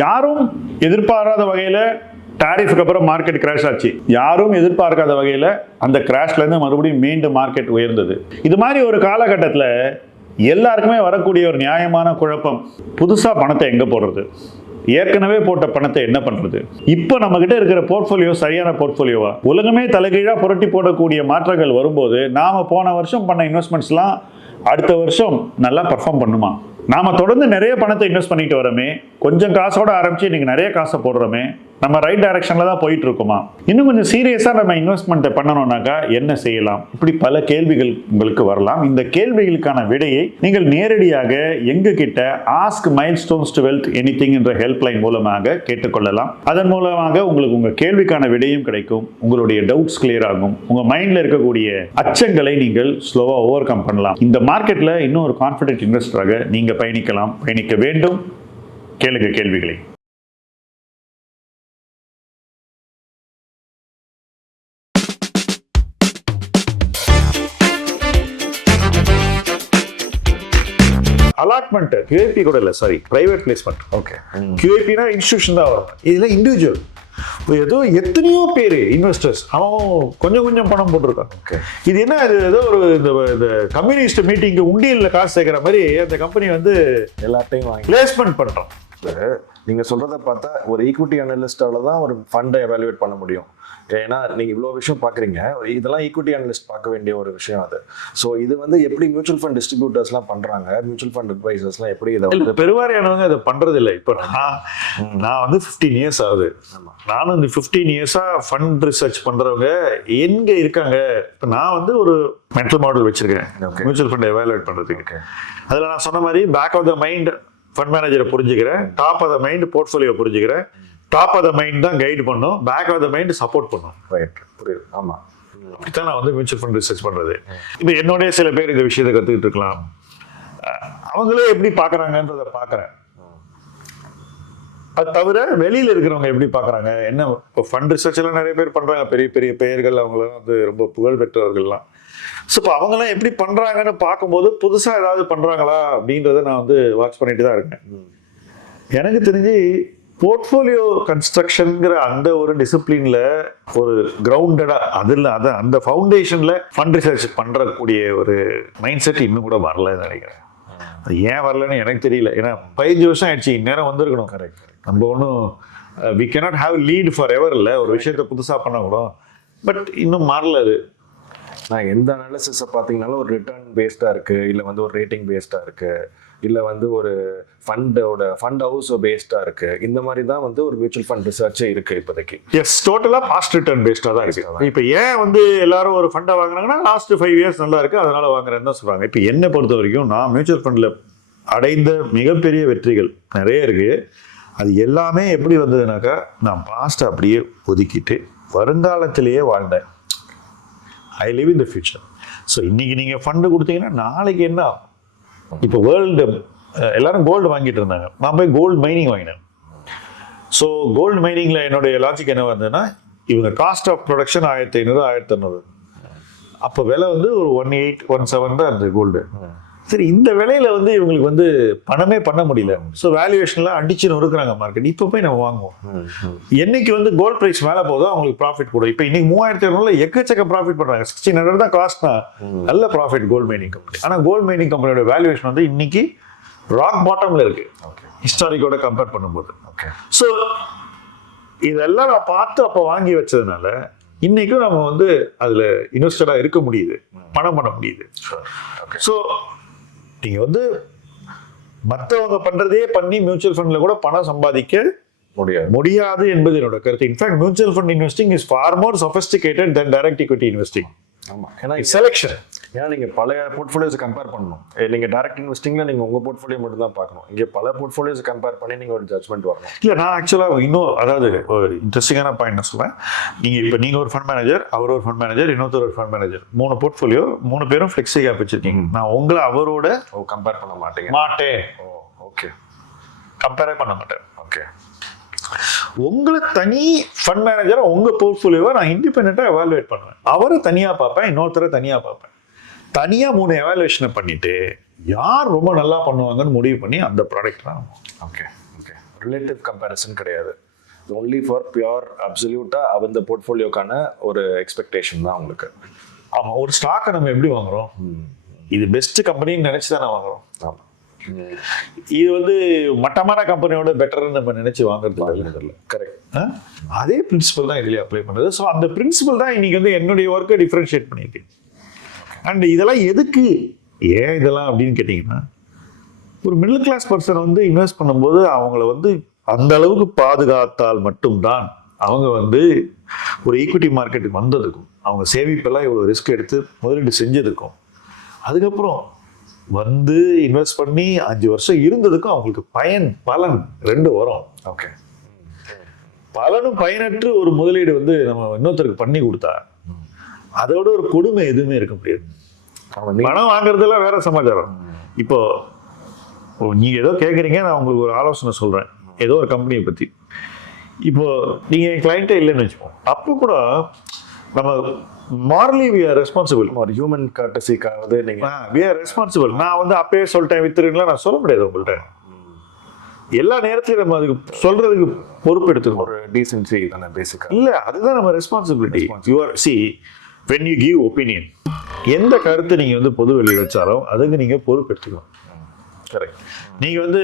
யாரும் எதிர்பாராத வகையில் டாரிஃபுக்கு அப்புறம் மார்க்கெட் கிராஷ் ஆச்சு. யாரும் எதிர்பார்க்காத வகையில் அந்த கிராஷ்லேருந்து மறுபடியும் மீண்டும் மார்க்கெட் உயர்ந்தது. இது மாதிரி ஒரு காலகட்டத்தில் எல்லாருக்குமே வரக்கூடிய ஒரு நியாயமான குழப்பம், புதுசாக பணத்தை எங்கே போடுறது, ஏற்கனவே போட்ட பணத்தை என்ன பண்றது, இப்போ நம்ம கிட்ட இருக்கிற போர்ட்ஃபோலியோ சரியான போர்ட்ஃபோலியோவா, உலகமே தலைகீழா புரட்டி போடக்கூடிய மாற்றங்கள் வரும்போது நாம போன வருஷம் பண்ண இன்வெஸ்ட்மெண்ட்ஸ்லாம் அடுத்த வருஷம் நல்லா பர்ஃபார்ம் பண்ணுமா? நாம தொடர்ந்து நிறைய பணத்தை இன்வெஸ்ட் பண்ணிட்டு வரோமே, கொஞ்சம் காசோட ஆரம்பிச்சு இன்னைக்கு நிறைய காசை போடுறோமே, நம்ம ரைட் டைரக்ஷன்ல தான் போயிட்டு இருக்கோமா? இன்னும் கொஞ்சம் சீரியஸா நம்ம இன்வெஸ்ட்மெண்ட்டை பண்ணணும்னாக்கா என்ன செய்யலாம்? இப்படி பல கேள்விகள் உங்களுக்கு வரலாம். இந்த கேள்விகளுக்கான விடையை நீங்கள் நேரடியாக எங்க கிட்ட ask milestones to wealth anything என்ற ஹெல்ப்லைன் மூலமாக கேட்டுக்கொள்ளலாம். அதன் மூலமாக உங்களுக்கு உங்க கேள்விக்கான விடையும் கிடைக்கும், உங்களுடைய டவுட்ஸ் கிளியர் ஆகும், உங்க மைண்ட்ல இருக்கக்கூடிய அச்சங்களை நீங்கள் ஸ்லோவா ஓவர் கம் பண்ணலாம். இந்த மார்க்கெட்ல இன்னும் ஒரு கான்ஃபிடென்ட் இன்வெஸ்டராக நீங்க பயணிக்க வேண்டும். கேளுங்க கேள்விகளை. அலாட்மெண்ட் QIP கூட இல்லை, சாரி, பிரைவேட் பிளேஸ்மெண்ட். ஓகே, QIPனா இன்ஸ்டிடியூஷன் தான் வரும், இதுல இண்டிவிஜுவல். ஏதோ எத்தனையோ பேர் இன்வெஸ்டர்ஸ் அவன் கொஞ்சம் கொஞ்சம் பணம் போட்டிருக்கான். இது என்ன, இது ஏதோ ஒரு இந்த கம்யூனிஸ்ட் மீட்டிங்கு உண்டியல்ல காசு சேர்க்கிற மாதிரி அந்த கம்பெனி வந்து எல்லாத்தையும் வாங்கி பிளேஸ்மெண்ட் பண்றான். நீங்க சொல்றத பார்த்தா ஒரு ஈக்விட்டி அனலிஸ்டால தான் ஒரு ஃபண்டை எவாலுவேட் பண்ண முடியும். ஏன்னா நீங்க இவ்வளவு விஷயம் பாக்குறீங்க, இதெல்லாம் ஈக்விட்டி அனலிஸ்ட் பார்க்க வேண்டிய ஒரு விஷயம் அது. ஸோ இது வந்து எப்படி மியூச்சுவல் ஃபண்ட் டிஸ்ட்ரிபியூட்டர்ஸ்லாம் பண்றாங்க, மியூச்சுவல் ஃபண்ட் அட்வைசர்ஸ்லாம் எப்படி இதை வந்து பெருவாரியானவங்க அதை பண்றது இல்லை. இப்போ நான் வந்து 15 இயர்ஸ் ஆகுது, நானும் இந்த 15 இயர்ஸா ஃபண்ட் ரிசர்ச் பண்றவங்க எங்க இருக்காங்க. இப்போ நான் வந்து ஒரு மென்டல் மாடல் வச்சிருக்கேன் மியூச்சுவல் ஃபண்ட் எவாலுவேட் பண்றதுக்கு. அதுல நான் சொன்ன மாதிரி back of the mind fund மேனேஜரை புரிஞ்சுக்கிறேன், top of the mind portfolio புரிஞ்சுக்கிறேன். டாப் ஆஃப் த மைண்ட் தான் கைடு பண்ணும், back of the mind support பண்ணும். ரைட், புரியுது. ஆமா, அப்படித்தான் நான் வந்து மியூச்சுவல் ஃபண்ட் ரிசர்ச் பண்றது. இப்போ என்னோட சில பேர் இந்த விஷயத்தை கத்துக்கிட்டு இருக்கலாம், அவங்களே எப்படி பாக்குறாங்கன்றத பாக்குறேன். அது தவிர வெளியில இருக்கிறவங்க எப்படி பாக்குறாங்க, என்ன இப்போ ஃபண்ட் ரிசர்ச் எல்லாம் நிறைய பேர் பண்றாங்க, பெரிய பெரிய பெயர்கள், அவங்களாம் வந்து ரொம்ப புகழ் பெற்றவர்கள்லாம். ஸோ இப்போ அவங்கெல்லாம் எப்படி பண்றாங்கன்னு பார்க்கும்போது புதுசா ஏதாவது பண்றாங்களா அப்படின்றத நான் வந்து வாட்ச் பண்ணிட்டு தான் இருக்கேன். எனக்கு தெரிஞ்சு போர்ட்ஃபோலியோ கன்ஸ்ட்ரக்ஷன்ங்கிற அந்த ஒரு டிசிப்ளின்ல ஒரு கிரவுண்டடா அந்த ஃபவுண்டேஷன்ல ஃபண்ட் ரிசர்ச் பண்றக்கூடிய ஒரு மைண்ட் செட் இன்னும் கூட வரலன்னு நினைக்கிறேன். அது ஏன் வரலன்னு எனக்கு தெரியல. ஏன்னா 15 வருஷம் ஆயிடுச்சு, இந்நேரம் வந்திருக்கணும். கரெக்ட். நம்ம ஒன்றும் we cannot have lead forever இல்லை, ஒரு விஷயத்தை புதுசாக பண்ணக்கூடும். பட் இன்னும் மாறல அது. நான் எந்த அனாலிசிஸை பார்த்தீங்கன்னாலும் ஒரு ரிட்டர்ன் பேஸ்டாக இருக்குது, இல்லை வந்து ஒரு ரேட்டிங் பேஸ்டாக இருக்குது, இல்லை வந்து ஒரு ஃபண்ட் ஹவுஸ் பேஸ்டாக இருக்குது. இந்த மாதிரி தான் வந்து ஒரு மியூச்சுவல் ஃபண்ட் ரிசர்ச்சே இருக்குது இப்போதைக்கு. எஸ், டோட்டலாக பாஸ்ட் ரிட்டர்ன் பேஸ்டாக தான் இருக்குது. இப்போ ஏன் வந்து எல்லாரும் ஒரு ஃபண்டை வாங்குறாங்கன்னா லாஸ்ட் 5 இயர்ஸ் நல்லா இருக்குது அதனால வாங்குறேன்னு தான் சொல்கிறாங்க. இப்போ என்னை பொறுத்த வரைக்கும் நான் மியூச்சுவல் ஃபண்டில் அடைந்த மிகப்பெரிய வெற்றிகள் நிறைய இருக்குது. அது எல்லாமே எப்படி வந்ததுனாக்கா, நான் பாஸ்ட்டை அப்படியே ஒதுக்கிட்டு வருங்காலத்திலேயே வாழ்ந்தேன். I live in the future. So இன்னைக்கு நீங்கள் ஃபண்டு கொடுத்தீங்கன்னா நாளைக்கு என்ன ஆகும்? இப்போ வேர்ல்டு எல்லாரும் கோல்டு வாங்கிட்டு இருந்தாங்க, நான் போய் கோல்டு மைனிங் வாங்கினேன். ஸோ கோல்டு மைனிங்கில் என்னுடைய லாஜிக் என்ன வந்ததுன்னா, இவங்க காஸ்ட் ஆஃப் ப்ரொடக்ஷன் 1500 1600, அப்போ விலை வந்து ஒரு 18 17 தான் இருந்தது கோல்டு. சரி, இந்த விலையில வந்து இவங்களுக்கு வந்து பணமே பண்ண முடியல. ஸோ வேல்யூவேஷன்லாம் அடிச்சுன்னு இருக்கிறாங்க மார்க்கெட். இப்போ போய் நம்ம வாங்குவோம். என்னைக்கு வந்து கோல்ட் ப்ரைஸ் மேலே போதோ அவங்களுக்கு ப்ராஃபிட் கூட. இப்போ இன்னைக்கு 3200 எக்கச்சக்க ப்ராஃபிட் பண்ணுறாங்க. 1600 தான் காஸ்ட்னா நல்ல ப்ராஃபிட் கோல்ட் மைனிங் கம்பெனி. ஆனால் கோல்ட் மைனிங் கம்பெனியோட வேல்யூவேஷன் வந்து இன்னைக்கு ராக் பாட்டம்ல இருக்கு ஹிஸ்டாரிக்கோட கம்பேர் பண்ணும்போது. ஸோ இதெல்லாம் நான் பார்த்து அப்போ வாங்கி வச்சதுனால இன்னைக்கும் நம்ம வந்து அதில் இன்வெஸ்டடாக இருக்க முடியுது, பணம் பண்ண முடியுது. ஸோ நீங்க வந்து மற்றவங்க பண்றதே பண்ணி மியூச்சுவல் ஃபண்ட்ல கூட பணம் சம்பாதிக்க முடியாது என்பது என்னோட கருத்து. In fact mutual fund investing is for more sophisticated then direct equity investing. ஆமா, ஏன்னா செலக்ஷன். ஏன்னா நீங்க பல போர்ட்ஃபோலியோஸ் கம்பேர் பண்ணணும். நீங்க டைரக்ட் இன்வெஸ்டிங்ல நீங்க உங்க போர்ட்ஃபோலியோ மட்டும் தான் பார்க்கணும். இங்க பல போர்ட்ஃபோலியோஸ் கம்பேர் பண்ணி நீங்க ஒரு ஜட்ஜ்மெண்ட் வரணும். இல்ல, நான் ஆக்சுவலா இன்னும் அதாவது ஒரு இன்ட்ரெஸ்டிங்கான பாயிண்ட் நான் சொல்றேன். நீங்க ஒரு ஃபண்ட் மேனேஜர், அவர் ஒரு ஃபண்ட் மேனேஜர், இன்னொருத்தர் ஒரு ஃபண்ட் மேனேஜர், 3 போர்ட்ஃபோலியோ, 3 பேரும் ஃபிளெக்ஸி கேப் வச்சிருக்கீங்க. நான் உங்களை அவரோட கம்பேர் பண்ண மாட்டேன். ஓகே, கம்பேரே பண்ண மாட்டேன். ஓகே, உங்களை தனி ஃபண்ட் மேனேஜரை உங்க போர்ட்ஃபோலியோவை நான் இண்டிபெண்டா எவாலுவேட் பண்ணுவேன். அவரை தனியா பார்ப்பேன், இன்னொருத்தரை தனியா பார்ப்பேன். தனியா 3 எவாலுவேஷனை பண்ணிட்டு யார் ரொம்ப நல்லா பண்ணுவாங்கன்னு முடிவு பண்ணி அந்த ப்ராடக்ட் தான். ஓகே ஓகே ரிலேட்டிவ் கம்பேரிசன் கிடையாது. ஒன்லி ஃபார் பியூர் அப்சல்யூட்டாக அந்த போர்ட்ஃபோலியோக்கான ஒரு எக்ஸ்பெக்டேஷன் தான் உங்களுக்கு. ஆமாம், ஒரு ஸ்டாக்கை நம்ம எப்படி வாங்குறோம், இது பெஸ்ட் கம்பெனின்னு நினச்சி தானே வாங்குறோம். ஆமாம், இது வந்து மட்டமான கம்பெனியோட பெட்டர்னு நம்ம நினைச்சு வாங்குறது இல்லை. கரெக்ட். அதே பிரின்சிபல் தான் இதுலயே அப்ளை பண்ணுறது. ஸோ அந்த பிரின்சிபல் தான் இன்னைக்கு வந்து என்னுடைய ஒர்க்கை டிஃப்ரென்ஷியேட் பண்ணியிருக்கேன். அண்ட் இதெல்லாம் எதுக்கு, ஏன் இதெல்லாம் அப்படின்னு கேட்டிங்கன்னா, ஒரு மிடில் கிளாஸ் பர்சனை வந்து இன்வெஸ்ட் பண்ணும்போது அவங்கள வந்து அந்த அளவுக்கு பாதுகாத்தால் மட்டும்தான் அவங்க வந்து ஒரு ஈக்விட்டி மார்க்கெட்டுக்கு வந்ததுக்கும், அவங்க சேமிப்பெல்லாம் இவ்வளோ ரிஸ்க் எடுத்து முதலீடு செஞ்சதுக்கும், அதுக்கப்புறம் வந்து இன்வெஸ்ட் பண்ணி 5 வருஷம் இருந்ததுக்கும் அவங்களுக்கு பலன் 2 வரும். ஓகே. பலனும் பயனற்று ஒரு முதலீடு வந்து நம்ம இன்னொருத்தருக்கு பண்ணி கொடுத்தா அதோட ஒரு கொடுமை எதுவுமே இருக்க முடியாது. பணம் வாங்குறதுலாம் வேற சமாச்சாரம். இப்போ நீங்க ஏதோ கேட்குறீங்க, நான் உங்களுக்கு ஒரு ஆலோசனை சொல்றேன் ஏதோ ஒரு கம்பெனியை பத்தி. இப்போ நீங்க என் கிளைண்ட்டே இல்லைன்னு வச்சுப்போம், அப்போ கூட நம்ம மாரலி வி ஆர் ரெஸ்பான்சிபிள். ஒரு ஹியூமன் கர்டசிக்காவது நீங்க வி ஆர் ரெஸ்பான்சிபிள். நான் வந்து அப்பயே சொல்லிட்டேன் வித்துருங்களா நான் சொல்ல முடியாது உங்கள்கிட்ட. எல்லா நேரத்திலையும் நம்ம அதுக்கு சொல்றதுக்கு பொறுப்பு எடுத்துக்கணும். ஒரு டீசென்சி தானே பேசிக்கா. இல்ல, அதுதான் நம்ம responsibility. You are C when you give opinion, எந்த கருத்து நீங்க வந்து பொது வெளியில் வச்சாலும் அதுக்கு நீங்க பொறுப்பு எடுத்துக்கணும். கரெக்ட். நீங்க வந்து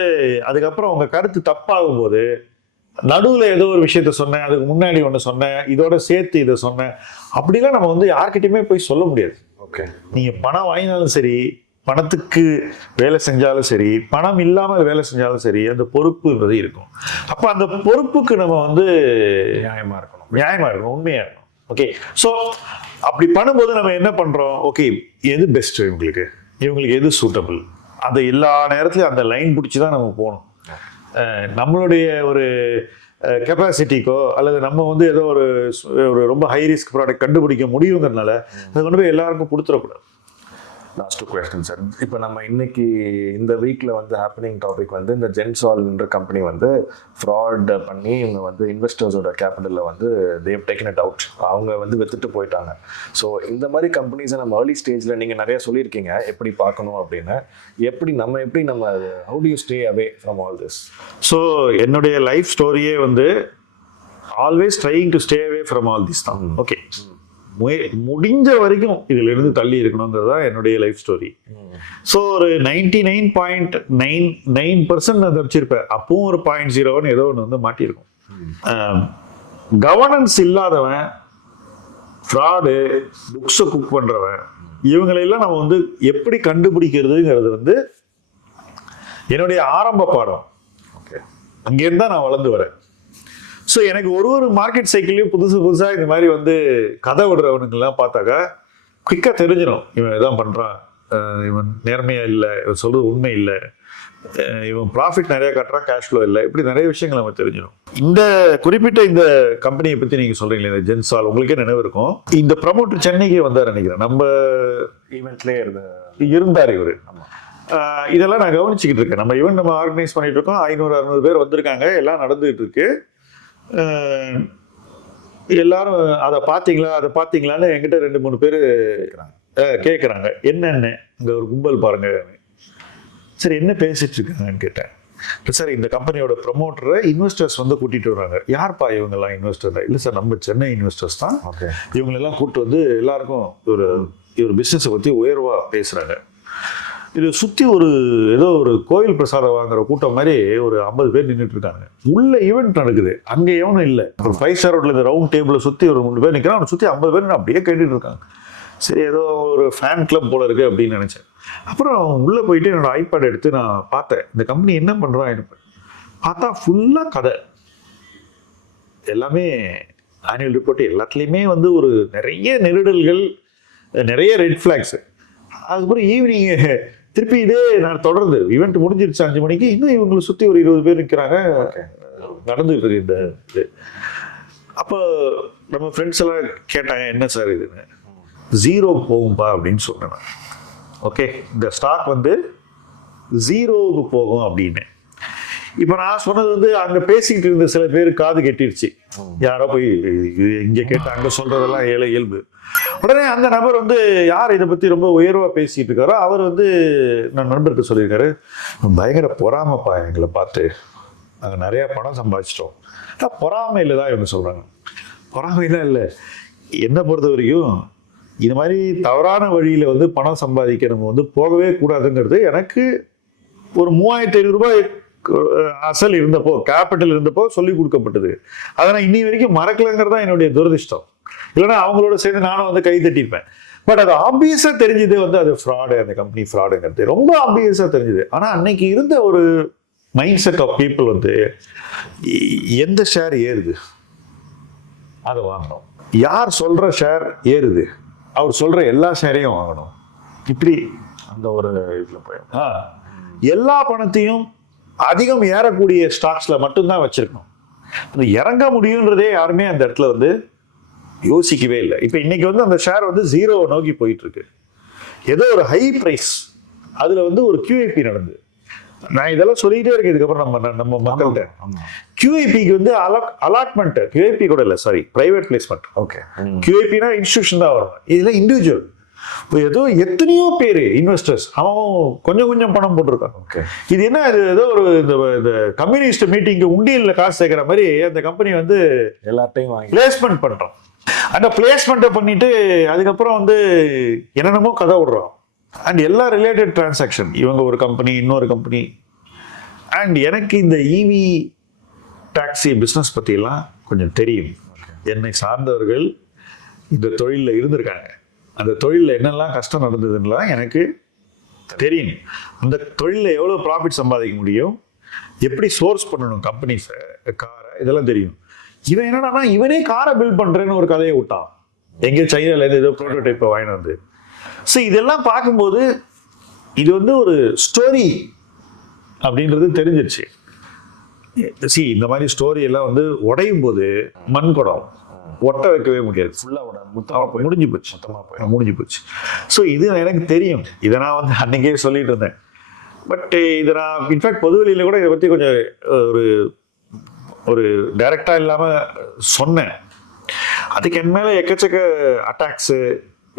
அதுக்கப்புறம் உங்க கருத்து தப்பாகும் போது நடுவில் ஏதோ ஒரு விஷயத்த சொன்னேன், அதுக்கு முன்னாடி ஒன்று சொன்னேன், இதோட சேர்த்து இதை சொன்னேன், அப்படிலாம் நம்ம வந்து யார்கிட்டயுமே போய் சொல்ல முடியாது. ஓகே. நீங்க பணம் வாங்கினாலும் சரி, பணத்துக்கு வேலை செஞ்சாலும் சரி, பணம் இல்லாமல் வேலை செஞ்சாலும் சரி, அந்த பொறுப்புன்றது இருக்கும். அப்போ அந்த பொறுப்புக்கு நம்ம வந்து நியாயமா இருக்கணும், உண்மையா இருக்கணும். ஓகே. ஸோ அப்படி பண்ணும்போது நம்ம என்ன பண்றோம், ஓகே எது பெஸ்ட், இவங்களுக்கு எது சூட்டபிள், அதை எல்லா நேரத்துலையும் அந்த லைன் பிடிச்சி தான் நம்ம போகணும். நம்மளுடைய ஒரு கெப்பாசிட்டிக்கோ அல்லது நம்ம வந்து ஏதோ ஒரு ரொம்ப ஹை ரிஸ்க் ப்ராடக்ட் கண்டுபிடிக்க முடியுங்கிறதுனால அதை கொண்டு போய் எல்லாருக்கும் கொடுத்துடக்கூடாது. Last question sir. இப்போ நம்ம இன்னைக்கு இந்த வீக்கில் வந்து ஹேப்பனிங் டாபிக் வந்து இந்த ஜென்சால்ன்ற கம்பெனி வந்து ஃப்ராட் பண்ணி இவங்க வந்து இன்வெஸ்டர்ஸோட கேபிட்டலில் வந்து தேவ் டேக்கன் இட் அவுட், அவங்க வந்து வித்துட்டு போயிட்டாங்க. ஸோ இந்த மாதிரி கம்பெனிஸை நம்ம ஏர்லி ஸ்டேஜில் நீங்கள் நிறைய சொல்லியிருக்கீங்க எப்படி பார்க்கணும் அப்படின்னு. எப்படி நம்ம how to you stay away from all this? So என்னுடைய லைஃப் ஸ்டோரியே வந்து always trying to stay away from all this தான். ஓகே, முடிஞ்ச வரைக்கும் இதுல இருந்து தள்ளி இருக்கணுங்கிறது தான் என்னுடைய லைஃப் ஸ்டோரி. ஸோ ஒரு 99.99% நான் தப்பிச்சிருப்பேன். அப்பவும் ஒரு 0.01 ஏதோ ஒன்று வந்து மாட்டியிருக்கும். கவர்னன்ஸ் இல்லாதவன், ஃப்ராடு, புக்ஸை குக் பண்றவன், இவங்களெல்லாம் நம்ம வந்து எப்படி கண்டுபிடிக்கிறதுங்கிறது வந்து என்னுடைய ஆரம்ப பாடம். ஓகே, அங்கேருந்து தான் நான் வளர்ந்து வரேன். ஸோ எனக்கு ஒரு மார்க்கெட் சைக்கிள்லையும் புதுசாக இந்த மாதிரி வந்து கதை விடுறவனுங்கெல்லாம் பார்த்தாக்கா குயிக்காக தெரிஞ்சிடும், இவன் இதான் பண்ணுறான், இவன் நேர்மையாக இல்லை, இவன் சொல்கிறது உண்மை இல்லை, இவன் ப்ராஃபிட் நிறையா கட்டுறான், கேஷ் ஃப்ளோ இல்லை, இப்படி நிறைய விஷயங்கள் நம்ம தெரிஞ்சிடும். இந்த குறிப்பிட்ட இந்த கம்பெனியை பற்றி நீங்கள் சொல்கிறீங்களே, இந்த ஜென்சால், உங்களுக்கே நினைவு இருக்கும், இந்த ப்ரமோட்டர் சென்னைக்கே வந்தார் நினைக்கிறேன், நம்ம ஈவெண்ட்லேயே இருந்தார் இவர். இதெல்லாம் நான் கவனிச்சுக்கிட்டு இருக்கேன். நம்ம ஈவெண்ட் நம்ம ஆர்கனைஸ் பண்ணிட்டு இருக்கோம், 500-600 பேர் வந்திருக்காங்க, எல்லாம் நடந்துகிட்டு இருக்கு. எல்லாரும் அதை பார்த்தீங்களான்னு என்கிட்ட 2-3 பேர் கேட்குறாங்க. என்னென்ன இங்கே ஒரு கும்பல் பாருங்க. சரி, என்ன பேசிட்டு இருக்காங்கன்னு கேட்டேன். சார், இந்த கம்பெனியோட ப்ரமோட்டரை இன்வெஸ்டர்ஸ் வந்து கூட்டிட்டு வராங்க. யார்ப்பா இவங்கெல்லாம் இன்வெஸ்டர்? இல்லை சார், நம்ம சென்னை இன்வெஸ்டர்ஸ் தான். இவங்களெல்லாம் கூப்பிட்டு வந்து எல்லாருக்கும் ஒரு பிஸ்னஸை பற்றி உயர்வாக பேசுகிறாங்க. இது சுற்றி ஏதோ ஒரு கோயில் பிரசாதம் வாங்குற கூட்டம் மாதிரி ஒரு 50 பேர் நின்றுட்டு இருக்காங்க. உள்ள ஈவெண்ட் நடக்குது, அங்கே எவனும் இல்லை. ஒரு 5 ஸ்டார் ஹோட்டல் இந்த ரவுண்ட் டேபிளை சுற்றி ஒரு 3 பேர் நிற்கிறான், அவனை சுற்றி 50 பேர் அப்படியே கேட்டுட்டு இருக்காங்க. சரி, ஏதோ ஒரு ஃபேன் கிளப் போல இருக்கு அப்படின்னு நினச்சேன். அப்புறம் உள்ளே போயிட்டு என்னோட ஐபேட் எடுத்து நான் பார்த்தேன், இந்த கம்பெனி என்ன பண்ணுறான் எனக்கு பார்த்தா ஃபுல்லாக கதை. எல்லாமே ஆனுவல் ரிப்போர்ட், எல்லாத்துலேயுமே வந்து ஒரு நிறைய நெருடல்கள், நிறைய ரெட் ஃப்ளாக்ஸ். அதுக்கப்புறம் ஈவினிங் திருப்பி இதே நான் தொடர்ந்து ஈவெண்ட் முடிஞ்சிருச்சு 5 மணிக்கு, இன்னும் இவங்களை சுற்றி ஒரு 20 பேர் நிற்கிறாங்க, நடந்துட்டு இருக்கு இந்த இது. அப்போ நம்ம ஃப்ரெண்ட்ஸ் எல்லாம் கேட்டாங்க, என்ன சார் இதுன்னு. 0 போகும்பா அப்படின்னு சொன்னேன். ஓகே, இந்த ஸ்டாக் வந்து 0க்கு போகும் அப்படின்னு. இப்போ நான் சொன்னது வந்து அங்கே பேசிக்கிட்டு இருந்த சில பேர் காது கெட்டிருச்சு. யாரோ போய் இங்கே கேட்டு அங்கே சொல்றதெல்லாம் இயல்பு. உடனே அந்த நபர் வந்து யார் இதை பற்றி ரொம்ப உயர்வாக பேசிட்டு இருக்காரோ அவர் வந்து நான் நண்பர்கிட்ட சொல்லியிருக்காரு, பயங்கர பொறாமப்பா எங்களை பார்த்து, நாங்கள் நிறைய பணம் சம்பாதிச்சிட்டோம். ஆனால் பொறாமையில் தான் இவங்க சொல்கிறாங்க. பொறாமைலாம் இல்லை. என்னை பொறுத்த வரைக்கும் இது மாதிரி தவறான வழியில் வந்து பணம் சம்பாதிக்க நம்ம வந்து போகவே கூடாதுங்கிறது எனக்கு ஒரு 3500 ரூபாய் அசல் இருந்தப்போ, கேபிட்டல் இருந்தப்போ சொல்லி கொடுக்கப்பட்டது. அதை நான் இன்னி வரைக்கும் மறக்கலைங்கிறது தான் என்னுடைய துரதிர்ஷ்டம். இல்லைன்னா அவங்களோட சேர்ந்து நானும் வந்து கை தட்டியிருப்பேன். பட் அது ஆப்வியஸாக தெரிஞ்சுது வந்து அது ஃப்ராடு, அந்த கம்பெனி ஃப்ராடுங்கிறது ரொம்ப ஆப்வியஸாக தெரிஞ்சுது. ஆனால் அன்னைக்கு இருந்த ஒரு மைண்ட் செட் ஆஃப் பீப்புள் வந்து எந்த ஷேர் ஏறுது அதை வாங்கணும், யார் சொல்கிற ஷேர் ஏறுது அவர் சொல்கிற எல்லா ஷேரையும் வாங்கணும். இப்படி அந்த ஒரு இதில் போய் எல்லா பணத்தையும் அதிகம் ஏறக்கூடிய ஸ்டாக்ஸ்ல மட்டும்தான் வச்சிருக்கணும். அது இறங்க முடியுன்றதே யாருமே அந்த இடத்துல வந்து யோசிக்கவே இல்லை. இப்போ இன்னைக்கு வந்து அந்த ஷேர் வந்து 0 நோக்கி போயிட்டு இருக்கு. ஏதோ ஒரு ஹை பிரைஸ் அதுல வந்து ஒரு QIP நடந்து, நான் இதெல்லாம் சொல்லிட்டே இருக்கேன். இதுக்கப்புறம் நம்ம மக்கள்கிட்ட QIPக்கு வந்து அலாட்மெண்ட், QIP கூட இல்லை, சாரி, பிரைவேட் பிளேஸ்மெண்ட். ஓகே, QIPனா இன்ஸ்டிடியூஷன் தான் வரும், இதுல இண்டிவிஜுவல். ஏதோ எத்தனையோ பேர் இன்வெஸ்டர்ஸ் அவன் கொஞ்சம் கொஞ்சம் பணம் போட்டிருக்கான். ஓகே, இது என்ன, இது ஏதோ ஒரு இந்த கம்யூனிஸ்ட் மீட்டிங்கு உண்டியல்ல காசு சேர்க்கிற மாதிரி அந்த கம்பெனி வந்து எல்லாத்தையும் வாங்கி பிளேஸ்மெண்ட் பண்றோம். அந்த பிளேஸ்மெண்ட்டை பண்ணிட்டு அதுக்கப்புறம் வந்து என்னென்னமோ கதை விடுறோம். அண்ட் எல்லா ரிலேட்டட் டிரான்சாக்ஷன், இவங்க ஒரு கம்பெனி இன்னொரு கம்பெனி. அண்ட் எனக்கு இந்த EV டாக்ஸி பிஸ்னஸ் பற்றியெல்லாம் கொஞ்சம் தெரியும். என்னை சார்ந்தவர்கள் இந்த தொழிலில் இருந்திருக்காங்க. அந்த தொழிலில் என்னெல்லாம் கஷ்டம் நடந்ததுன்னெலாம் எனக்கு தெரியும். அந்த தொழிலில் எவ்வளோ ப்ராஃபிட் சம்பாதிக்க முடியும், எப்படி சோர்ஸ் பண்ணணும் கம்பெனிஸை, காரை, இதெல்லாம் தெரியும். இவன் என்னன்னா இவனே காரை பில்ட் பண்ணுறேன்னு ஒரு கதையை விட்டான். எங்கேயோ சைனாலேருந்து ஏதோ ப்ரோட்டோடைப்பை வாங்கிட்டு வந்து. ஸோ இதெல்லாம் பார்க்கும்போது இது வந்து ஒரு ஸ்டோரி அப்படின்றது தெரிஞ்சிருச்சு. இந்த மாதிரி ஸ்டோரி எல்லாம் வந்து உடையும் போது மண் குடம் ஒட்ட வைக்கவே முடியாது, ஃபுல்லாக முடிஞ்சு போச்சு, மொத்தமாக முடிஞ்சு போச்சு. ஸோ இது எனக்கு தெரியும். இதை நான் வந்து அன்னைக்கே சொல்லிட்டு இருந்தேன். பட் இதை நான் இன்ஃபேக்ட் பொதுவெளியில் கூட இதை பற்றி கொஞ்சம் ஒரு டைரக்டாக இல்லாமல் சொன்னேன். அதுக்கு என் மேலே எக்கச்சக்க அட்டாக்ஸு.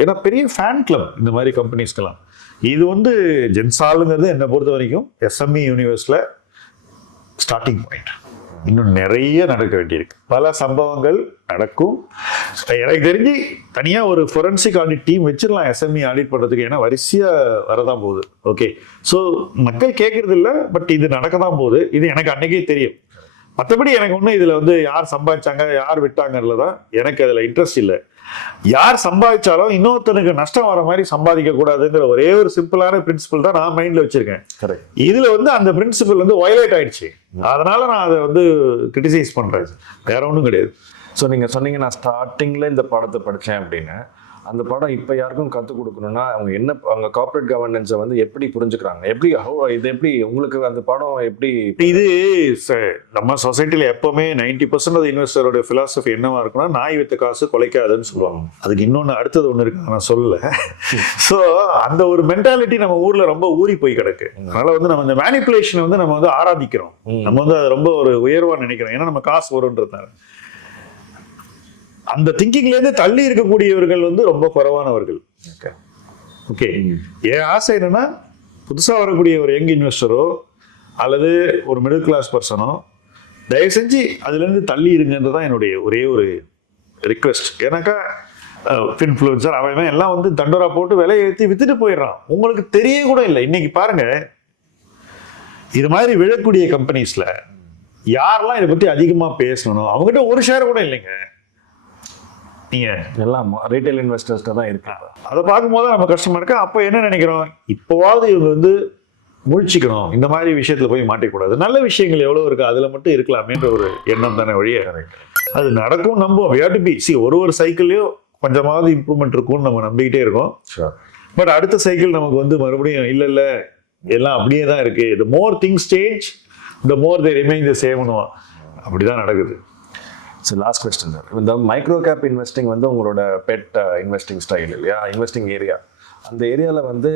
ஏன்னா பெரிய ஃபேன் கிளப் இந்த மாதிரி கம்பெனிஸ்க்கெல்லாம். இது வந்து ஜென்சாலுங்கிறது என்னை பொறுத்த வரைக்கும் SME யூனிவர்ஸில் ஸ்டார்டிங் பாயிண்ட். இன்னும் நிறைய நடக்க வேண்டியிருக்கு, பல சம்பவங்கள் நடக்கும். எனக்கு தெரிஞ்சு தனியாக ஒரு ஃபொரன்சிக் ஆடிட் டீம் வச்சிடலாம் SME ஆடிட் பண்ணுறதுக்கு. ஏன்னா வரிசையாக வரதான் போகுது. ஓகே, ஸோ மக்கள் கேட்கறது இல்லை, பட் இது நடக்க தான் போகுது. இது எனக்கு அன்னைக்கே தெரியும். மற்றபடி எனக்கு ஒன்றும் இதில் வந்து யார் சம்பாதிச்சாங்க யார் விட்டாங்கல தான் எனக்கு அதில் இன்ட்ரெஸ்ட் இல்லை. யார் சம்பாதிச்சாலும் இன்னொருத்தனுக்கு நஷ்டம் வர மாதிரி சம்பாதிக்க கூடாதுங்கிற ஒரே ஒரு சிம்பிளான பிரின்சிபல் தான் நான் மைண்ட்ல வச்சிருக்கேன். இதுல வந்து அந்த பிரின்சிபல் வந்து வயலேட் ஆயிடுச்சு. அதனால நான் அதை வந்து கிரிட்டிசைஸ் பண்றேன், வேற ஒன்றும் கிடையாது. ஸோ நீங்க சொன்னீங்க நான் ஸ்டார்டிங்ல இந்த படத்தை படித்தேன் அப்படின்னு. அந்த படம் இப்போ யாருக்கும் கற்றுக் கொடுக்கணும்னா அவங்க கார்ப்பரேட் கவர்னன்ஸை வந்து எப்படி புரிஞ்சுக்கிறாங்க, இது எப்படி உங்களுக்கு அந்த படம் எப்படி? இது நம்ம சொசைட்டியில் எப்பவுமே 90% இன்வெஸ்டரோட ஃபிலாசபி என்னவா இருக்குன்னா, நாய் வித்த காசு கொலைக்காதுன்னு சொல்லுவாங்க. அதுக்கு இன்னொன்று அடுத்தது ஒன்று இருக்கு, நான் சொல்லலை. ஸோ அந்த ஒரு மென்டாலிட்டி நம்ம ஊரில் ரொம்ப ஊறி போய் கிடக்கு. அதனால வந்து நம்ம இந்த மேனிப்புலேஷனை வந்து நம்ம வந்து ஆராதிக்கிறோம். நம்ம வந்து அது ரொம்ப ஒரு உயர்வாக நினைக்கிறோம். ஏன்னா நம்ம காசு வரும்ன்றதுனால. அந்த திங்கிங்லேருந்து தள்ளி இருக்கக்கூடியவர்கள் வந்து ரொம்ப குறைவானவர்கள். ஓகே, என் ஆசை என்னன்னா புதுசாக வரக்கூடிய ஒரு யங் இன்வெஸ்டரோ அல்லது ஒரு மிடில் கிளாஸ் பர்சனோ தயவு செஞ்சு அதுலேருந்து தள்ளி இருங்கன்றது தான் என்னுடைய ஒரே ஒரு ரிக்வெஸ்ட். ஏன்னாக்கா இன்ஃப்ளூயன்சர் அவன் எல்லாம் வந்து தண்டோரா போட்டு விலையை ஏற்றி வித்துட்டு போயிடுறான். உங்களுக்கு தெரிய கூட இல்லை. இன்னைக்கு பாருங்க, இது மாதிரி விழக்கூடிய கம்பெனிஸ்ல யாரெல்லாம் இதை பற்றி அதிகமாக பேசணும், அவங்ககிட்ட ஒரு ஷேர் கூட இல்லைங்க. நீங்க எல்லாம் ரீட்டைல் இன்வெஸ்டர்ஸ்ட தான் இருக்கு. அதை பார்க்கும்போது நம்ம கஷ்டமா இருக்கு. அப்போ என்ன நினைக்கிறோம், இப்போவாவது இவங்க வந்து முழிச்சிக்கணும், இந்த மாதிரி விஷயத்துல போய் மாட்டிக்கூடாது. நல்ல விஷயங்கள் எவ்வளவு இருக்கு அதுல மட்டும் இருக்கலாமேன்ற ஒரு எண்ணம் தானே வழியே. அது நடக்கும் நம்புவோம். ஒரு சைக்கிள்லயும் கொஞ்சமாவது இம்ப்ரூவ்மெண்ட் இருக்கும்னு நம்ம நம்பிக்கிட்டே இருக்கோம். பட் அடுத்த சைக்கிள் நமக்கு வந்து மறுபடியும் இல்ல எல்லாம் அப்படியே தான் இருக்கு. the more things change the more they remain the same. அப்படிதான் நடக்குது. ஸோ லாஸ்ட் கொஸ்டின் சார், இந்த மைக்ரோ கேப் இன்வெஸ்டிங் வந்து உங்களோட பெட் இன்வெஸ்டிங் ஸ்டைல் இல்லையா, இன்வெஸ்டிங் ஏரியா. அந்த ஏரியாவில் வந்து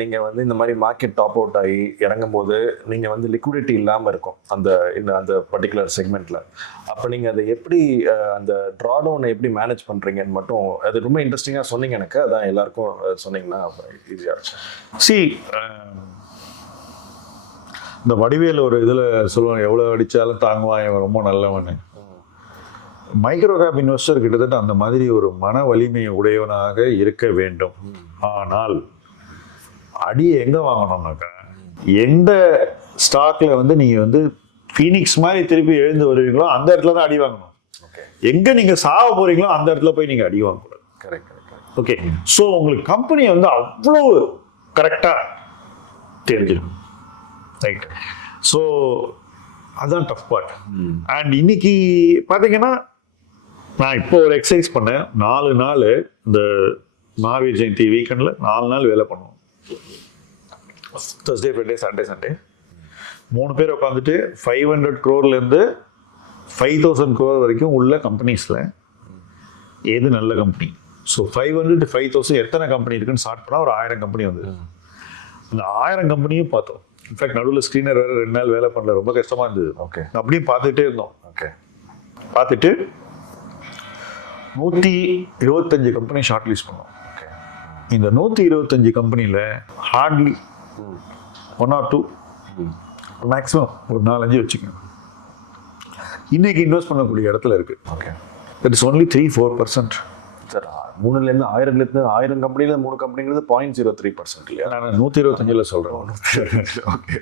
நீங்கள் வந்து இந்த மாதிரி மார்க்கெட் டாப் அவுட் ஆகி இறங்கும் போது நீங்கள் வந்து லிக்விடிட்டி இல்லாமல் இருக்கும் அந்த பர்டிகுலர் செக்மெண்ட்டில். அப்போ நீங்கள் அதை எப்படி அந்த ட்ரா டவுனை எப்படி மேனேஜ் பண்ணுறீங்கன்னு மட்டும் அது ரொம்ப இன்ட்ரெஸ்டிங்காக சொன்னீங்க. எனக்கு அதான் எல்லாருக்கும் சொன்னீங்கன்னா ஈஸியாக இருக்கும். இந்த வடிவேல் ஒரு இதில் சொல்லுவாங்க, எவ்வளோ அடித்தாலும் தாங்குவான் இவன் ரொம்ப நல்லவன். மைக்ரோ கேப் இன்வெஸ்டர் கிட்டத்தட்ட அந்த மாதிரி ஒரு மன வலிமை உடையவனாக இருக்க வேண்டும். ஆனால் அடியை எங்கே வாங்கணும்னாக்கா, எந்த ஸ்டாக்ல வந்து நீங்கள் வந்து ஃபீனிக்ஸ் மாதிரி திருப்பி எழுந்து வருவீங்களோ அந்த இடத்துல தான் அடி வாங்கணும். எங்கே நீங்கள் சாவ போகிறீங்களோ அந்த இடத்துல போய் நீங்கள் அடி வாங்கக்கூடாது. கரெக்ட். ஓகே, ஸோ உங்களுக்கு கம்பெனியை வந்து அவ்வளோ கரெக்டாக தெரிஞ்சிருக்கும். ரைட். ஸோ அதுதான் டஃப் பார்ட். அண்ட் இன்னைக்கு பார்த்தீங்கன்னா நான் இப்போ ஒரு எக்ஸசைஸ் பண்ணேன். 4 நாள் இந்த மகாவீர் ஜெயந்தி வீக்கெண்டில் 4 நாள் வேலை பண்ணுவோம். Thursday, Friday, Saturday, Sunday 3 பேர் உட்காந்துட்டு 500 crore-லேருந்து 5,000 crore வரைக்கும் உள்ள கம்பெனிஸில் எது நல்ல கம்பெனி. ஸோ 500 to 5,000 எத்தனை கம்பெனி இருக்குன்னு ஸ்டார்ட் பண்ணால் ஒரு 1000 கம்பெனி வந்தது. அந்த 1000 கம்பெனியும் பார்த்தோம். இன்ஃபேக்ட் நடுவில் ஸ்க்ரீனர் வேறு 2 நாள் வேலை பண்ணல, ரொம்ப கஷ்டமாக இருந்தது. ஓகே, அப்படியும் பார்த்துட்டே இருந்தோம். ஓகே, பார்த்துட்டு 125 கம்பெனி ஷார்ட் லிஸ்ட் பண்ணோம். ஓகே, இந்த 125 கம்பெனியில் ஹார்ட்லி 1 or 2 மேக்ஸிமம் ஒரு 4-5 வச்சுக்கணும் இன்னைக்கு இன்வெஸ்ட் பண்ணக்கூடிய இடத்துல இருக்கு. Okay, that is only 3-4%. Sir 3லேருந்து 1000 கம்பெனில 3 கம்பெனிங்கிறது 0.03% இல்லையா? நான் 125 சொல்றேன். Okay,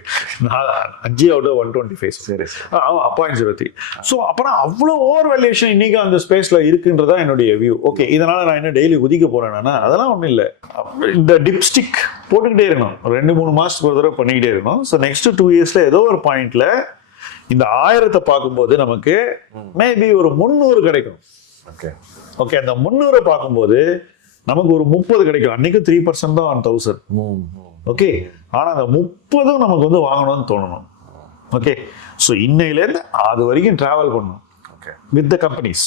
5 out of 125. சரி, 0.03. ஸோ அப்போனா அவ்வளோ ஓவர் வேல்யூஷன் இன்னைக்கு அந்த ஸ்பேஸ்ல இருக்குன்றதா என்னுடைய வியூ. ஓகே, இதனால நான் என்ன டெய்லி குதிக்க போறேன்னா அதெல்லாம் ஒன்றும் இல்லை. இந்த டிப்ஸ்டிக் போட்டுக்கிட்டே இருக்கணும், 2-3 மாசத்துக்கு ஒரு தடவை பண்ணிக்கிட்டே இருக்கணும். ஸோ நெக்ஸ்ட் 2 இயர்ஸ்ல ஏதோ ஒரு பாயிண்ட்ல இந்த 1000 பார்க்கும்போது நமக்கு மேபி ஒரு 300 கிடைக்கும். ஓகே, ஓகே, அந்த 300 பார்க்கும்போது நமக்கு ஒரு 30 கிடைக்கும். அன்னைக்கு 3% தான் 1000. ஓகே, ஆனா அந்த 30 நமக்கு வந்து வாங்கணும்னு தோணணும். ஓகே, ஸோ இன்னையிலேருந்து அது வரைக்கும் டிராவல் பண்ணணும் with the companies.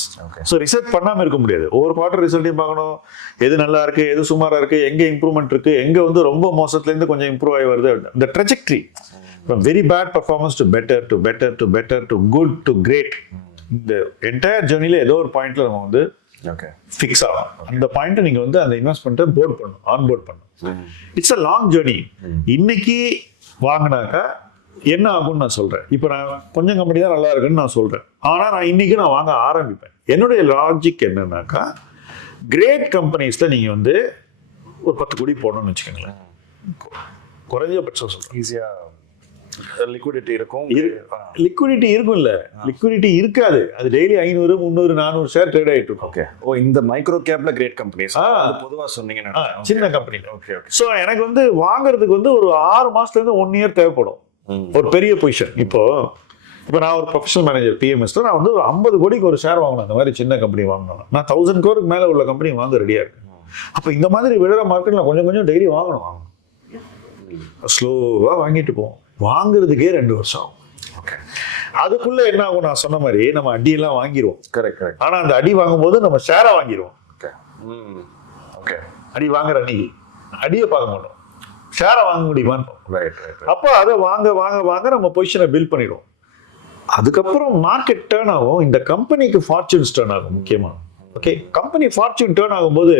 So research பண்ணாமல் இருக்க முடியாது. ஒவ்வொரு குவார்டர் ரிசல்ட்டையும் பார்க்கணும், எது நல்லா இருக்கு, எது சுமாராக இருக்கு, எங்கே இம்ப்ரூவ்மெண்ட் இருக்கு, எங்கே வந்து ரொம்ப மோசத்துலேருந்து கொஞ்சம் இம்ப்ரூவ் ஆகி வருது. இந்த trajectory from very bad performance to better to better to better to good to great, இந்த என்டையர் ஜேர்னில ஏதோ ஒரு பாயிண்ட்ல நம்ம வந்து ஃபிக்ஸ் ஆகும். அந்த பாயிண்ட் நீங்க வந்து அந்த இன்வெஸ்ட்மெண்ட்டை போர்ட் பண்ணணும், ஆன் போர்ட் பண்ணணும். It's a long journey. இன்னைக்கு வாங்கினாக்கா என்ன ஆகும்னு நான் சொல்றேன். இப்போ நான் கொஞ்சம் கம்பெனி தான் நல்லா இருக்குன்னு நான் சொல்றேன், ஆனா நான் இன்னைக்கு நான் வாங்க ஆரம்பிப்பேன். என்னுடைய லாஜிக் என்னன்னாக்கா, கிரேட் கம்பெனிஸ்ல நீங்க வந்து ஒரு 10 கோடி போடணும்னு வச்சுக்கோங்களேன். குறைஞ்சபட்சம் சொல்றேன், ஈஸியா லிக்விடிட்டி இருக்கும். லிக்விடிட்டி இருக்கும் இல்ல, லிக்விடிட்டி இருக்காது. அது டெய்லி 500, 300, 400 ஷேர் ட்ரேட் ஆயிட்டு இருக்கும். ஓகே, ஓ இந்த மைக்ரோ கேப்ல கிரேட் கம்பெனிஸ் பொதுவா சொன்னீங்க, சின்ன கம்பெனி. Okay, okay. சோ எனக்கு வந்து வாங்குறதுக்கு வந்து ஒரு 6 மாசத்துல இருந்து 1 இயர் தேவைப்படும் ஒரு பெரிய பொசிஷன். இப்போ நான் ஒரு ப்ரொஃபஷனல் மேனேஜர் பிஎம்எஸ்ல நான் வந்து ஒரு 50 கோடிக்கு ஒரு ஷேர் வாங்கணும். அந்த மாதிரி சின்ன கம்பெனி வாங்கணும். நான் 1000 கோடிக்கு மேல உள்ள கம்பெனி வாங்க ரெடியா இருக்கு. அப்ப இந்த மாதிரி விழுற மார்க்கெட்ல கொஞ்சம் கொஞ்சம் டெய்லி வாங்கணும். ஸ்லோவா வாங்கிட்டு போவோம். வாங்குறதுக்கே 2 வருஷம் ஆகும். ஓகே, அதுக்குள்ள என்ன ஆகும், நான் சொன்ன மாதிரி நம்ம அடியெல்லாம் வாங்கிடுவோம். Correct, correct. ஆனா அந்த அடி வாங்கும்போது நம்ம ஷேரா வாங்கிடுவோம். Okay, okay. அடி வாங்குற அன்னைக்கு அடியை பார்க்க மாட்டோம், ஷேரை வாங்க முடியுமான்னு. Right, right. அப்போ அதை வாங்க வாங்க வாங்க நம்ம பொசிஷனை பில்ட் பண்ணிடுவோம். அதுக்கப்புறம் மார்க்கெட் டேர்ன் ஆகும், இந்த கம்பெனிக்கு ஃபார்ச்சூன்ஸ் டேர்ன் ஆகும் முக்கியமா. ஓகே, கம்பெனி ஃபார்ச்சூன் டேர்ன் ஆகும்போது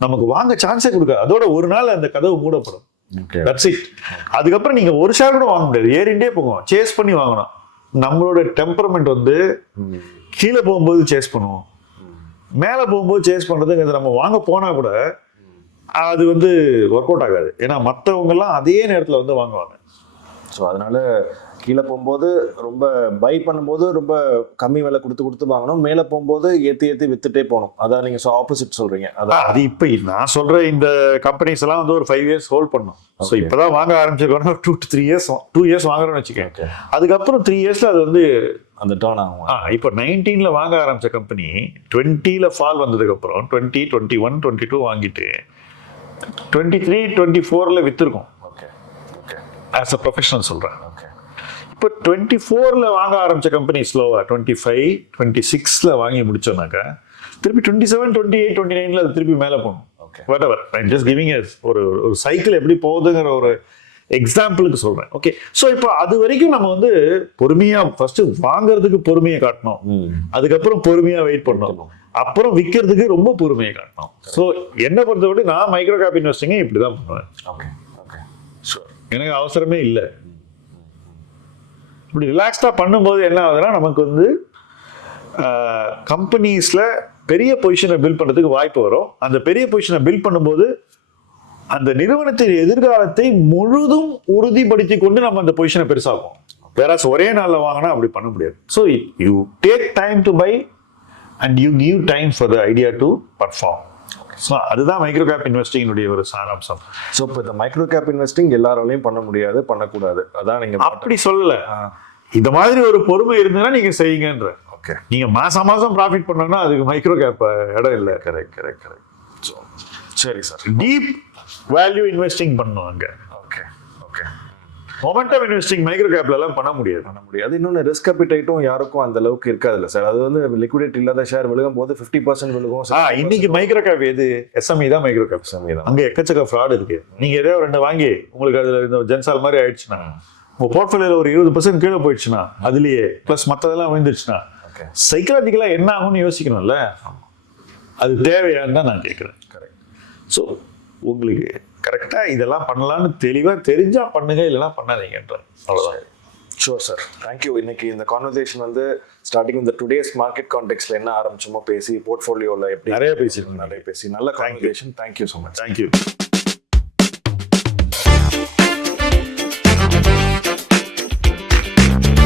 நமக்கு வாங்க சான்ஸே கொடுக்காது. அதோட ஒரு நாள் அந்த கதவு மூடப்படும். That's it. அதுக்கப்புறம் நீங்க ஒரு ஷேர் கூட வாங்க முடியாது, ஏறிண்டே போகும். சேஸ் பண்ணி வாங்கணும். நம்மளோட டெம்பரமெண்ட் வந்து கீழே போகும்போது சேஸ் பண்ணுவோம், மேலே போகும்போது சேஸ் பண்றதுங்கிறது நம்ம வாங்க போனா கூட அது வந்து ஒர்க் அவுட் ஆகாது. ஏன்னா மற்றவங்க எல்லாம் அதே நேரத்தில் வந்து வாங்குவாங்க. ஸோ அதனால கீழே போகும்போது ரொம்ப பை பண்ணும்போது ரொம்ப கம்மி விலை கொடுத்து வாங்கணும், மேலே போகும்போது ஏற்றி வித்துட்டே போகணும். அதான் நீங்கள் ஆப்போசிட் சொல்றீங்க. அதான் அது இப்போ நான் சொல்ற இந்த கம்பெனிஸ் எல்லாம் வந்து ஒரு 5 இயர்ஸ் ஹோல்ட் பண்ணணும். ஸோ இப்போதான் வாங்க ஆரம்பிச்சிருக்கோம்னா 2 to 3 இயர்ஸ் 2 இயர்ஸ் வாங்குறோம்னு வச்சுக்கேன். அதுக்கப்புறம் 3 இயர்ஸ்ல அது வந்து அந்த டேர்ன் ஆகும். இப்போ 19ல வாங்க ஆரம்பிச்ச கம்பெனி 20ல ஃபால் வந்ததுக்கு அப்புறம் 20, 21, 22 வாங்கிட்டு 23, 24ல வித்துருக்கோம். Okay, okay. As a professional சொல்றேன். ஓகே, இப்போ 24ல வாங்க ஆரம்பிச்ச கம்பெனி ஸ்லோவா 25, 26ல வாங்கி முடிச்சோம்னாக்கா திருப்பி 27, 28, 29ல அது திருப்பி மேலே போகணும். whatever, I'm just giving a ஒரு சைக்கிள் எப்படி போகுதுங்கிற ஒரு எக்ஸாம்பிளுக்கு சொல்றேன். ஓகே, ஸோ இப்போ அது வரைக்கும் நம்ம வந்து பொறுமையா ஃபர்ஸ்ட் வாங்குறதுக்கு பொறுமையை காட்டணும், அதுக்கப்புறம் பொறுமையா வெயிட் பண்ணணும், அப்புறம் விற்கிறதுக்கு ரொம்ப பொறுமையை காட்டணும். ஸோ என்னை பொறுத்தவரை நான் மைக்ரோ கேப் இன்வெஸ்டிங்கை இப்படிதான் பண்ணுவேன். Okay, okay. எனக்கு அவசரமே இல்லை. இப்படி ரிலாக்ஸ்டாக பண்ணும்போது என்ன ஆகுதுன்னா நமக்கு வந்து கம்பெனிஸில் பெரிய பொசிஷனை பில்ட் பண்ணுறதுக்கு வாய்ப்பு வரும். அந்த பெரிய பொசிஷனை பில்ட் பண்ணும்போது அந்த நிறுவனத்தின் எதிர்காலத்தை முழுதும் உறுதிப்படுத்தி கொண்டு நம்ம அந்த பொசிஷனை பெருசாகும். வேற ஒரே நாளில் வாங்கினா அப்படி பண்ண முடியாது. So you take time to buy and you give time for the idea to perform. So அதுதான் மைக்ரோ கேப் இன்வெஸ்டிங்கினுடைய ஒரு சாராம்சம். ஸோ இப்போ இந்த மைக்ரோ கேப் இன்வெஸ்டிங் எல்லாராலையும் பண்ண முடியாது, பண்ணக்கூடாது, அதான் நீங்க அப்படி சொல்லல. இந்த மாதிரி ஒரு பொறுமை இருந்ததுன்னா நீங்க செய்யுங்கன்ற. ஓகே, நீங்க மாசம் மாசம் ப்ராஃபிட் பண்ணோம்னா அதுக்கு மைக்ரோ கேப் இடம் இல்லை. கரெக்ட். ஸோ சரி சார், டீப் வேல்யூ இன்வெஸ்டிங் பண்ணணும் அங்க. ஓகே. மொமெண்டம் இன்வெஸ்டிங் மைக்ரோ கேப்ல எல்லாம் பண்ண முடியாது. இன்னொன்று ரிஸ்க் அப்பிடைட்டும் யாருக்கும் அந்த அளவுக்கு இருக்காதுல்ல சார். அது வந்து லிக்விடிட்டி இல்லாத ஷேர் விழுகும் போது 50% விழுகும். இன்னைக்கு மைக்ரோ கேப் எது? SME தான் மைக்ரோ கேப். SME தான். அங்க எக்கச்சக்க ஃப்ராட் இருக்கு. நீங்க ஏதோ 2 வாங்கி உங்களுக்கு அதுல இந்த ஜென்சால் மாதிரி ஆயிடுச்சுன்னா, உங்க போர்ட்ஃபோலியோல ஒரு 20% கீழே போயிடுச்சுன்னா, அதுலயே பிளஸ் மற்றதெல்லாம் விழுந்துருச்சுன்னா சைக்கலாஜிக்கலா என்ன ஆகும்னு யோசிக்கணும்ல. அது தேவையான்னு தான் நான் கேட்கிறேன். கரெக்ட். ஸோ உங்களுக்கு கரெக்டா இதெல்லாம் பண்ணலாம்னு தெளிவா தெரிஞ்சா பண்ணுங்க, இல்லைன்னா பண்ணாதீங்கன்ற. அவ்வளவுதான். Sure sir, thank you. இன்னைக்கு இந்த கான்வர்சேஷன் வந்து ஸ்டார்டிங் இந்த டுடேஸ் மார்க்கெட் கான்டெக்ட்ல என்ன ஆரம்பிச்சோமோ பேசி, போர்ட்ஃபோலியோல எப்படி நிறைய பேசி நல்ல conversation. Thank you so much. Thank you.